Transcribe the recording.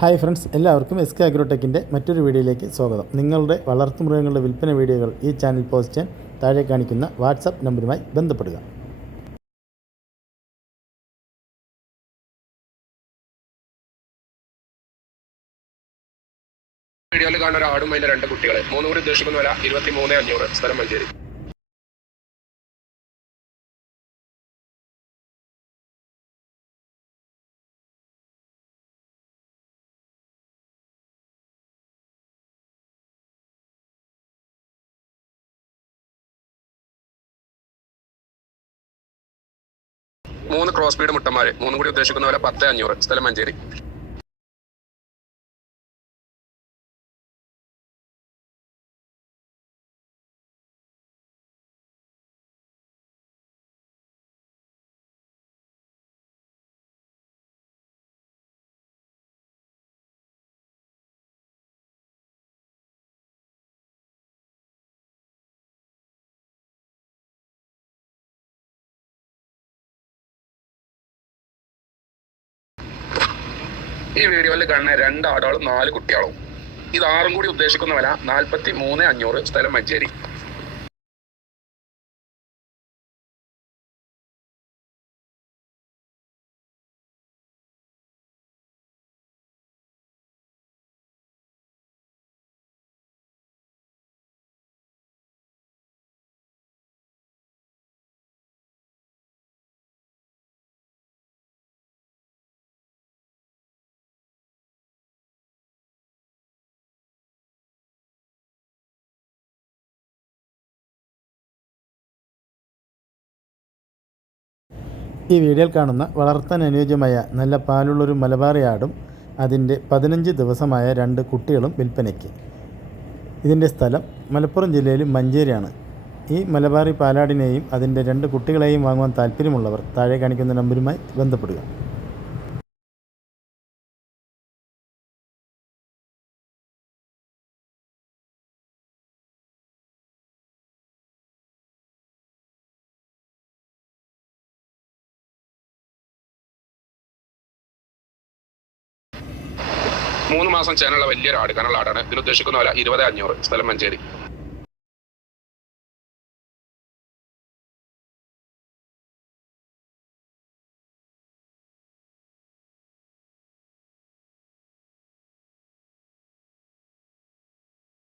Hi friends, എല്ലാവർക്കും S K അഗ്രോടെക്കിൻ്റെ മറ്റൊരു വീഡിയോയിലേക്ക് സ്വാഗതം. നിങ്ങളുടെ വളർത്തുമൃഗങ്ങളുടെ വിൽപ്പന വീഡിയോകൾ ഈ ചാനൽ പോസ്റ്റ് ചെയ്യാൻ താഴെ കാണിക്കുന്ന വാട്സപ്പ് നമ്പറുമായി ബന്ധപ്പെടുക. വീഡിയോയിൽ കാണുന്ന ഒരു ആടും അതിന്റെ 2 കുട്ടികൾ 3 കൂടി ഉദ്ദേശിക്കുന്ന വില 23,500. സ്ഥലം മഞ്ചേരി. മൂന്ന് ക്രോസ് ബീഡ് മുട്ടന്മാര് 3 കൂടി ഉദ്ദേശിക്കുന്ന വില 10,500. സ്ഥലം മഞ്ചേരി. ഈ വീഡിയോയിൽ കാണുന്ന 2 ആടുകളും 4 കുട്ടികളും. ഇത് 6 കൂടി ഉദ്ദേശിക്കുന്ന വില 43,500. സ്ഥലം മഞ്ചേരി. ഈ വീഡിയോയിൽ കാണുന്ന വളർത്താൻ അനുയോജ്യമായ നല്ല പാലുള്ളൊരു മലബാറി ആടും അതിൻ്റെ 15 ദിവസമായ 2 കുട്ടികളും വിൽപ്പനയ്ക്ക്. ഇതിൻ്റെ സ്ഥലം മലപ്പുറം ജില്ലയിൽ മഞ്ചേരിയാണ്. ഈ മലബാറി പാലാടിനെയും അതിൻ്റെ 2 കുട്ടികളെയും വാങ്ങുവാൻ താല്പര്യമുള്ളവർ താഴെ കാണിക്കുന്ന നമ്പറുമായി ബന്ധപ്പെടുക. മൂന്ന് മാസം ചേനുള്ള വലിയൊരു ആട്, കനുള്ള ആടാണ്. ഇതിന് ഉദ്ദേശിക്കുന്ന വില 20,500. സ്ഥലം മഞ്ചേരി.